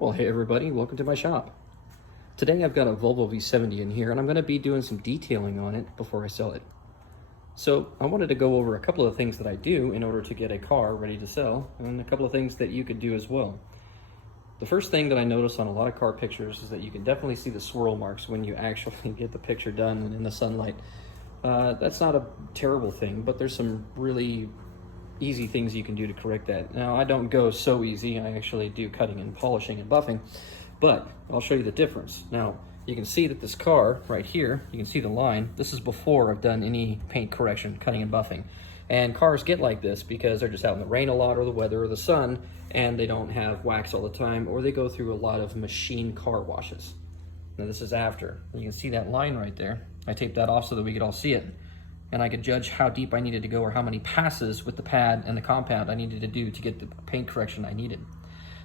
Well, hey everybody, welcome to my shop. Today I've got a Volvo V70 in here and I'm going to be doing some detailing on it before I sell it. So I wanted to go over a couple of things that I do in order to get a car ready to sell and a couple of things that you could do as well. The first thing that I notice on a lot of car pictures is that you can definitely see the swirl marks when you actually get the picture done and in the sunlight. That's not a terrible thing, but there's some really easy things you can do to correct that. Now, I don't go so easy. I actually do cutting and polishing and buffing, but I'll show you the difference. Now, you can see that this car right here, you can see the line. This is before I've done any paint correction, cutting and buffing. And cars get like this because they're just out in the rain a lot or the weather or the sun, and they don't have wax all the time, or they go through a lot of machine car washes. Now, this is after. You can see that line right there. I taped that off so that we could all see it. And I could judge how deep I needed to go or how many passes with the pad and the compound I needed to do to get the paint correction I needed.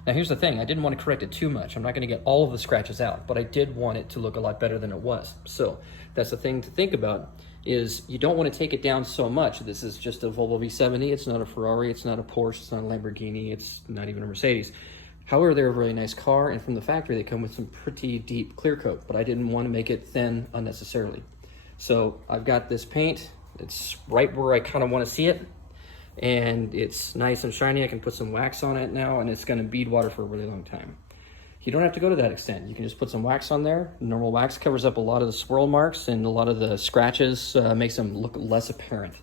Now here's the thing, I didn't want to correct it too much. I'm not going to get all of the scratches out, but I did want it to look a lot better than it was. So that's the thing to think about, is you don't want to take it down so much. This is just a Volvo V70, it's not a Ferrari, it's not a Porsche, it's not a Lamborghini, it's not even a Mercedes. However, they're a really nice car, and from the factory they come with some pretty deep clear coat, but I didn't want to make it thin unnecessarily. So I've got this paint, it's right where I kind of want to see it, and it's nice and shiny. I can put some wax on it now, and it's going to bead water for a really long time. You don't have to go to that extent. You can just put some wax on there. Normal wax covers up a lot of the swirl marks and a lot of the scratches, makes them look less apparent.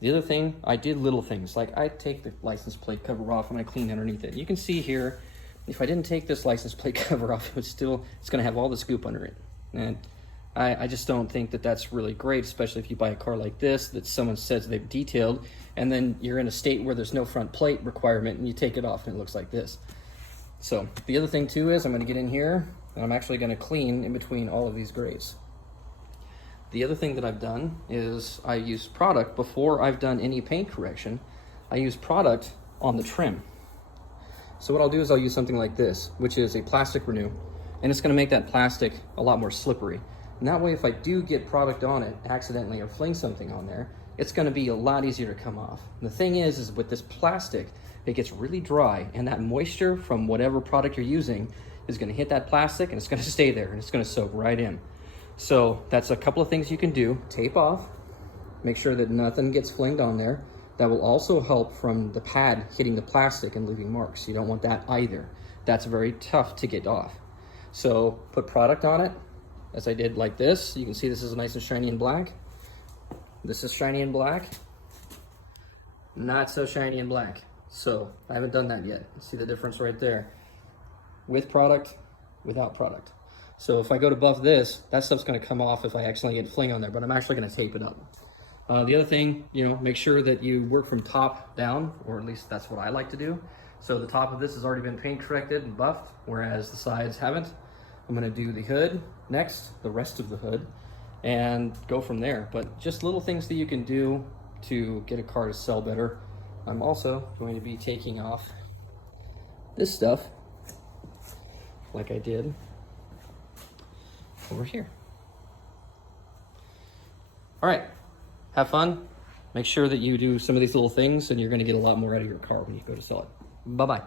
The other thing, I did little things, like I take the license plate cover off and I clean underneath it. You can see here, if I didn't take this license plate cover off, it's going to have all the scoop under it. And I just don't think that that's really great, especially if you buy a car like this that someone says they've detailed, and then you're in a state where there's no front plate requirement and you take it off and it looks like this. So the other thing too is I'm going to get in here and I'm actually going to clean in between all of these grays. The other thing that I've done is I use product before I've done any paint correction. I use product on the trim. So what I'll do is I'll use something like this, which is a plastic renew, and it's going to make that plastic a lot more slippery. And that way, if I do get product on it accidentally or fling something on there, it's going to be a lot easier to come off. And the thing is with this plastic, it gets really dry, and that moisture from whatever product you're using is going to hit that plastic, and it's going to stay there, and it's going to soak right in. So that's a couple of things you can do. Tape off, make sure that nothing gets flinged on there. That will also help from the pad hitting the plastic and leaving marks. You don't want that either. That's very tough to get off. So put product on it, as I did like this. You can see this is nice and shiny and black. This is shiny and black. Not so shiny and black. So I haven't done that yet. See the difference right there? With product, without product. So if I go to buff this, that stuff's gonna come off if I accidentally get fling on there, but I'm actually gonna tape it up. The other thing, make sure that you work from top down, or at least that's what I like to do. So the top of this has already been paint corrected and buffed, whereas the sides haven't. I'm gonna do the hood next, the rest of the hood, and go from there. But just little things that you can do to get a car to sell better. I'm also going to be taking off this stuff, like I did over here. All right, have fun. Make sure that you do some of these little things, and you're gonna get a lot more out of your car when you go to sell it. Bye-bye.